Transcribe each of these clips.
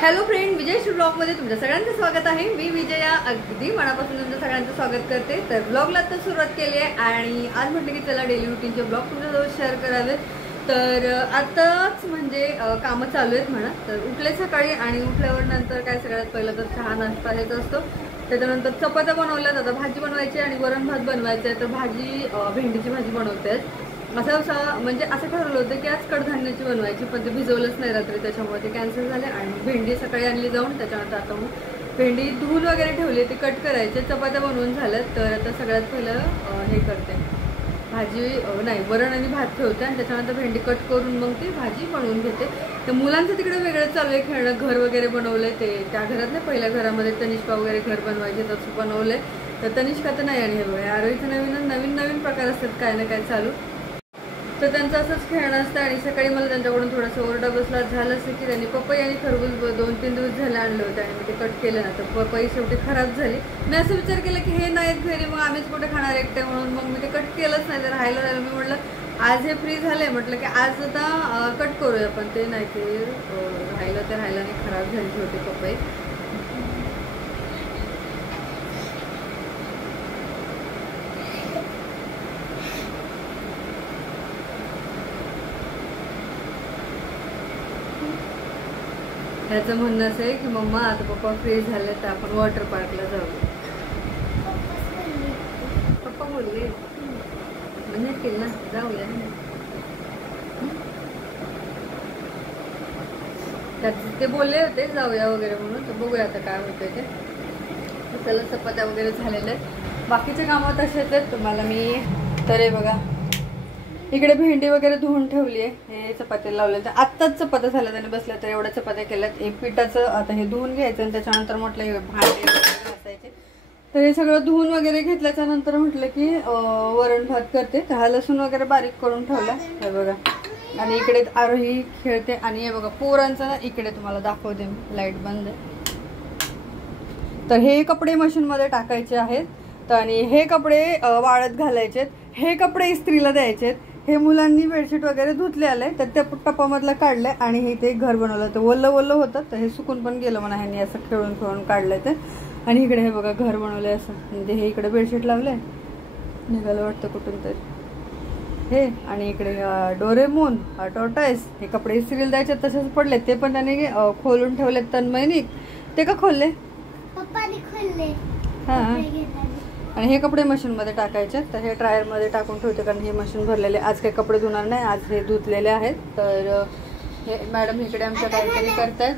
Hello friend, विजय ब्लॉगमध्ये तुमच्या सगळ्यांचं स्वागत आहे। मी विजया अगदी मनापासून तुमच्या सगळ्यांचं स्वागत करते। तर ब्लॉगला तर सुरुवात केली आहे आणि आज म्हटलं की चला डेली रुटीनचे ब्लॉग तुमच्यासोबत शेअर करावे। तर आताच म्हणजे कामं चालू आहेत म्हणा। तर उठले सकाळी आणि उठल्यावर नंतर काय सगळ्यात पहिलं तर चहा नाश्ता हेच असतो। त्याच्यानंतर चपात्या बनवल्यात, आता भाजी बनवायची आणि वरण भात बनवायचं आहे। तर भाजी भेंडीची भाजी बनवते। असं म्हणजे असं ठरवलं होतं की आज कडधान्याची बनवायची, पण ते भिजवलंच नाही रात्री, त्याच्यामुळे ते कॅन्सल झाले। आणि भेंडी सकाळी आणली जाऊन, त्याच्यानंतर आता मग भेंडी धुवून वगैरे ठेवली, ते कट करायचे। चपात्या बनवून झाल्यात, तर आता सगळ्यात पहिलं हे करते, भाजी नाही वरण आणि भात ठेवते आणि त्याच्यानंतर भेंडी कट करून मग ती भाजी बनवून घेते। तर मुलांचं तिकडे वेगळं चालू आहे खेळणं, घर वगैरे बनवलंय ते त्या घरात नाही, पहिल्या घरामध्ये तनिष्का वगैरे घर बनवायचे तसं बनवलंय। तर तनिष्का तर नाही, आणि हे बघा आरोहीचं नवीन नवीन प्रकार असतात काय ना काय चालू। तर त्यांचं असंच खेळणं असतं। आणि सकाळी मला त्यांच्याकडून थोडासा ओरडा बसला, झालं असं की त्यांनी पपई आणि खरबूज 2-3 दिवस झाले आणले होते आणि मी ते कट केलं ना, तर पपई शेवटी खराब झाली। मी असं विचार केला की हे नाहीत घरी, मग आम्हीच कुठे खाणार एकटे, म्हणून मग मी ते कट केलंच नाही, तर राहिलं। मी म्हटलं आज हे फ्री झाले, म्हटलं की आज आता कट करूया, पण ते नाही, ते राहिलं ते राहिलं आणि खराब झाली होती पपई। त्याचं म्हणणं असं आहे की मम्मा आता पप्पा फ्री झाले तर आपण वॉटर पार्कला जाऊ। पप्पा बोलले म्हणजे केलं ना, जाऊया ना। ते बोलले होते जाऊया वगैरे म्हणून, तर बघूया आता काय होतं ते। त्याला चपात्या वगैरे झालेल्या आहेत, बाकीचे कामं तसेच आहेत तुम्हाला मी। तर हे बघा इकडे भेंडी वगैरे धुवून ठेवली आहे, हे चपात्या लावले, तर आत्ताच चपात्या झाल्या त्याने बसल्या, तर एवढ्या चपात्या केल्यात। एक पिठाचं आता हे धुवून घ्यायचं आणि त्याच्यानंतर म्हटलं भांडे वगैरे घासायचे। तर हे सगळं धुवून वगैरे घेतल्याच्या नंतर म्हटलं की वरण भात करते। तर हा लसूण वगैरे बारीक करून ठेवला हे बघा। आणि इकडे आरोही खेळते आणि हे बघा पोरांचं ना, इकडे तुम्हाला दाखवते मी, लाईट बंद आहे। तर हे कपडे मशीनमध्ये टाकायचे आहेत, तर आणि हे कपडे वाळत घालायचे, हे कपडे इस्त्रीला द्यायचे। हे मुलांनी बेडशीट वगैरे धुतले आले, तर त्या टपामधलं काढलंय आणि हे ते घर बनवलं, तर ओलं होतं, तर हे सुकून पण गेलं म्हणा, ह्यांनी असं खेळून काढलंय ते। आणि इकडे हे बघा घर बनवलंय असं, म्हणजे हे इकडे बेडशीट लावलंय, निघालं वाटतं कुठून तरी हे। आणि इकडे डोरेमोन, टॉर्टाइस, हे कपडे इस्त्रीला द्यायचे तसेच पडले, ते पण त्याने खोलून ठेवलेत तन्मयनी। ते का खोलले? पप्पानी खोलले। हा, आणि हे कपडे मशीनमध्ये टाकायचे, तर हे ड्रायरमध्ये टाकून ठेवते, कारण हे मशीन भरलेले, आज काही कपडे धुणार नाही, आज हे धुतलेले आहेत। तर हे मॅडम इकडे आमच्या काहीतरी करतायत।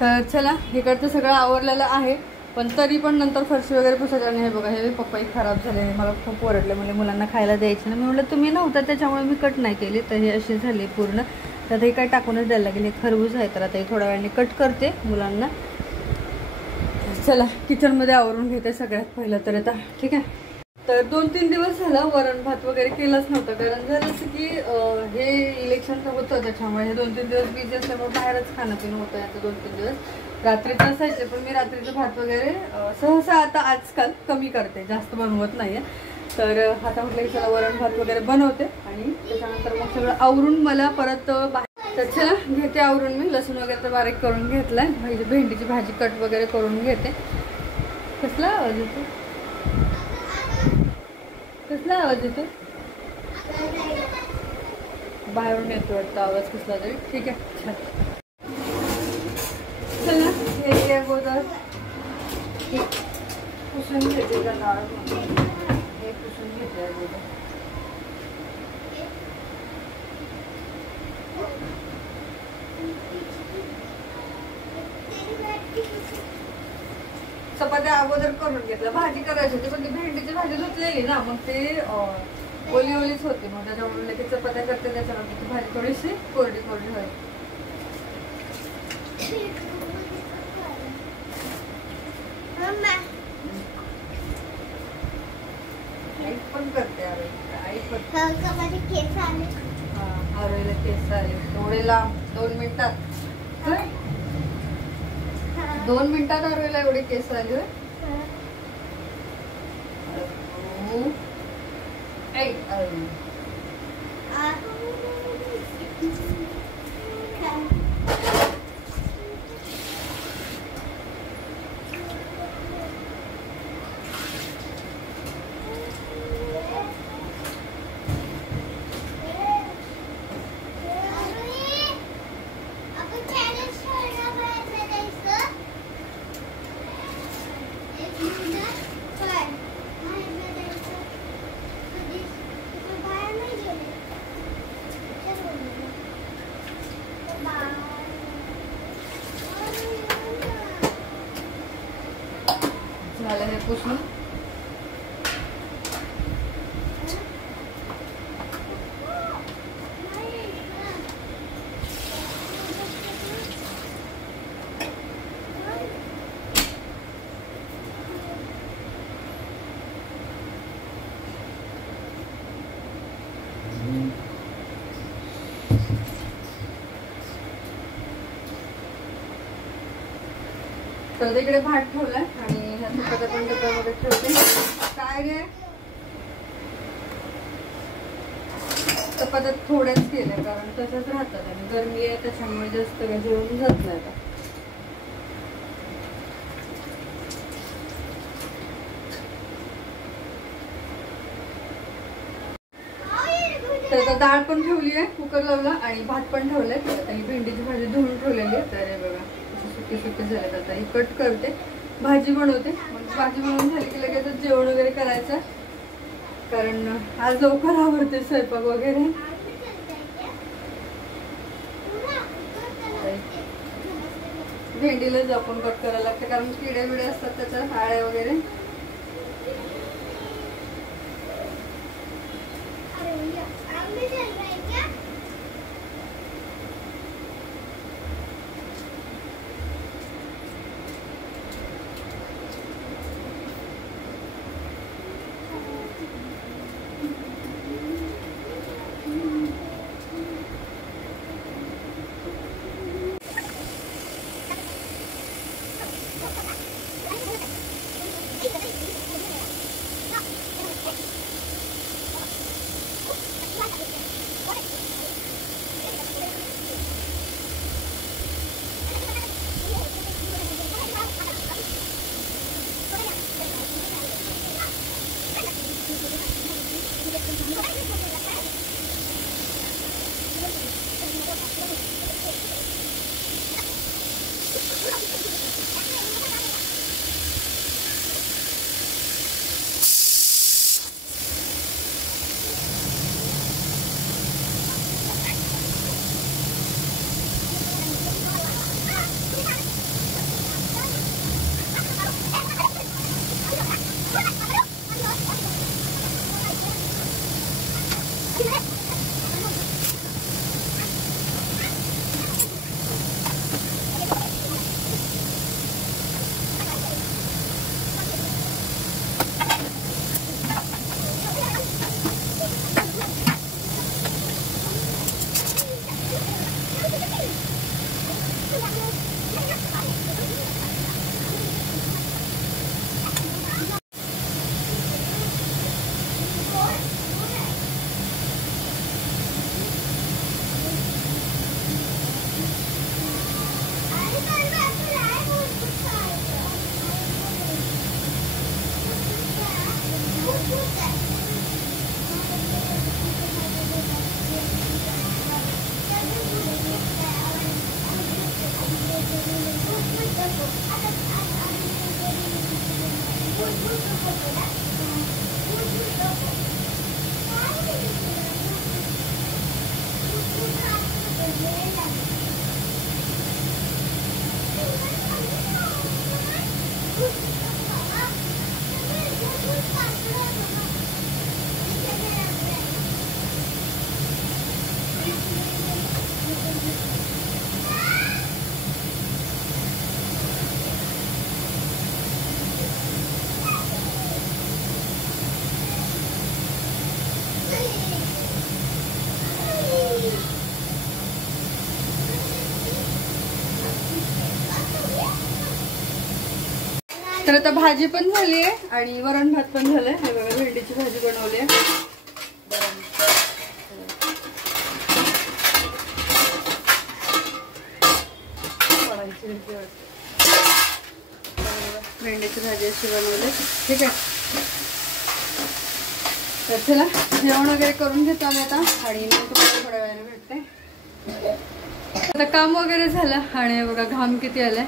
तर चला, इकडचं सगळं आवरलेलं आहे, पण तरी पण नंतर फरशी वगैरे पुसायची। आणि हे बघा हे पपई खराब झाले, मला खूप ओरडले, म्हणजे मुलांना खायला द्यायचे ना, मी म्हटलं तुम्ही नव्हता त्याच्यामुळे मी कट नाही केली, तर हे अशी झाली पूर्ण। तर हे काही टाकूनच द्यायला लागेल, खरबूज आहे, तर आता हे थोड्या वेळाने कट करते मुलांना। चला किचनमध्ये आवरून घेते सगळ्यात पहिलं तर आता, ठीक आहे। तर 2-3 दिवस झालं वरण भात वगैरे केलंच नव्हतं, कारण झालं असं की हे इलेक्शनचं होतं, त्याच्यामुळे हे 2-3 दिवस बिझी असल्यामुळे बाहेरच खाणं पिणं होतं याचं। 2-3 दिवस रात्रीचं असायचे, पण मी रात्रीचं भात वगैरे सहसा आता आजकाल कमी करते, जास्त बनवत नाहीये। तर आता म्हटलं की चला वरण भात वगैरे बनवते आणि त्याच्यानंतर मग सगळं आवरून मला परत तर चला घेते आवरून, मी लसूण वगैरे तर बारीक करून घेतलाय, भेंडीची भाजी कट वगैरे करून घेते। कसला आवाज येतो? कसला आवाज येतो? बाहेरून येतो वाटतं आवाज कसला तरी, ठीक आहे। चला हे अगोदर पुसून घेते का डाळ, हे पुसून घेते अगोदर। चपात्या अगोदर करून घेतल्या, भाजी करायची होती, पण ती भेंडीची भाजी धुतलेली ना, मग ते ओलीच होती, मग त्याच्यामुळे लगेच चपात्या करते, त्याच्यानंतर ती भाजी थोडीशी कोरडी होईल। आई पण करते, आई पण आरोईला केस आले थोडे लांब, 2 मिनिटात 2 मिनिटात आरोईला एवढे केस आले। झालं हे पुसून. तर तिकडे भात ठेवलाय आणि ह्या चपात्या पण डब्यामध्ये ठेवते. काय रे चपात्या थोड्याच केल्या कारण तसंच राहतात आणि गरमी आहे त्याच्यामुळे जास्त काही जेवण जात नाही. आता तर आता डाळ पण ठेवली आहे, कुकर लावला आणि भात पण ठेवलाय. आता ही भेंडीची भाजी धुवून ठेवलेली आहे. तर हे बघा सुके सुके झालेत. आता ही कट करते, भाजी बनवते. मग भाजी बनवून झाली की लगेच जेवण वगैरे करायचं कारण आज लवकर आवरते स्वयंपाक वगैरे. भेंडीलाच आपण कट करायला लागते कारण किडे बिडे असतात त्याच्यात, आळे वगैरे. तर आता भाजी पण झाली आहे आणि वरण भात पण झालंय. हे बघा भेंडीची भाजी बनवली आहे. भेंडीची भाजी अशी बनवली. ठीक आहे, तर चला जेवण वगैरे करून घेतो आम्ही आता आणि मग तुम्हाला थोड्या वेळाने भेटते. आता काम वगैरे झालं आणि बघा घाम किती आलाय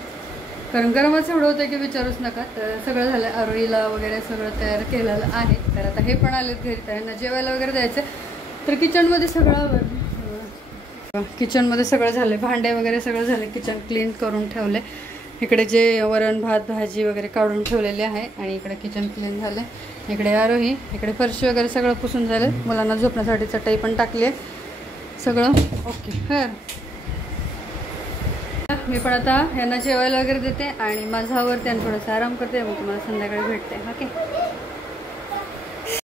कारण गरमच एवढं होतं की विचारूच नका. तर सगळं झालं, आरोळीला वगैरे सगळं तयार केलेलं आहे. तर आता हे पण आलेत घरी, त्यांना जेवायला वगैरे द्यायचं. तर किचनमध्ये सगळं झालं, भांडे वगैरे सगळं झालं, किचन क्लीन करून ठेवले. इकडे जे वरण भात भाजी वगैरे काढून ठेवलेले आहे आणि इकडे किचन क्लीन झालं. इकडे आरोही, इकडे फरशी वगैरे सगळं पुसून झालं. मुलांना झोपण्यासाठी चटई पण टाकली आहे. सगळं ओके. मी पण आता यांना जेवायला वगैरे देते आणि माझा आवरते आणि थोडंसं आराम करते. मग तुम्हाला संध्याकाळी भेटते. ओके.